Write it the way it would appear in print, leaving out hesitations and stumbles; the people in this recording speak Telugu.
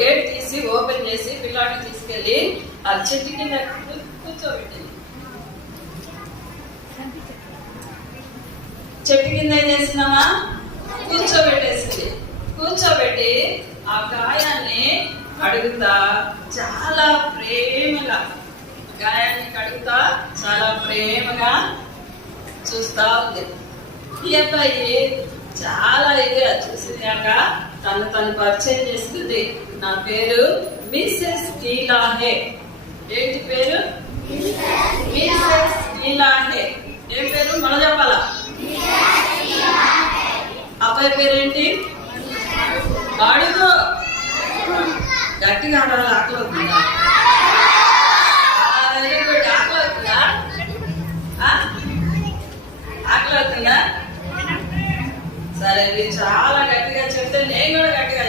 గేట్ తీసి ఓపెన్ చేసి పిల్లాడిని తీసుకెళ్లి ఆ చెట్టు కింద కూర్చోబెట్టింది. చెట్టు కింద ఏం చేసిందమ్మా? కూర్చోబెట్టేసింది. కూర్చోబెట్టి ఆ గాయాన్ని కడుగుతా చాలా ప్రేమగా చాలా ప్రేమగా చూస్తా ఉంది. ఈ అబ్బాయి చాలా ఇదిగా చూసినాక తను పరిచయం చేసుకుంది. నా పేరు మిసెస్ టీలాహే. ఏంటి పేరు? మిసెస్ టీలాహే. ఏం పేరు? మన చెప్పాలా? అబ్బాయి పేరేంటి? అడుగు గట్టిగా ఆడాలి. ఆకలి అవుతుందా? Very good. ఆకలి అవుతుందా? ఆకలి అవుతుందా? సరే, మీరు చాలా గట్టిగా చెప్తే నేను కూడా గట్టిగా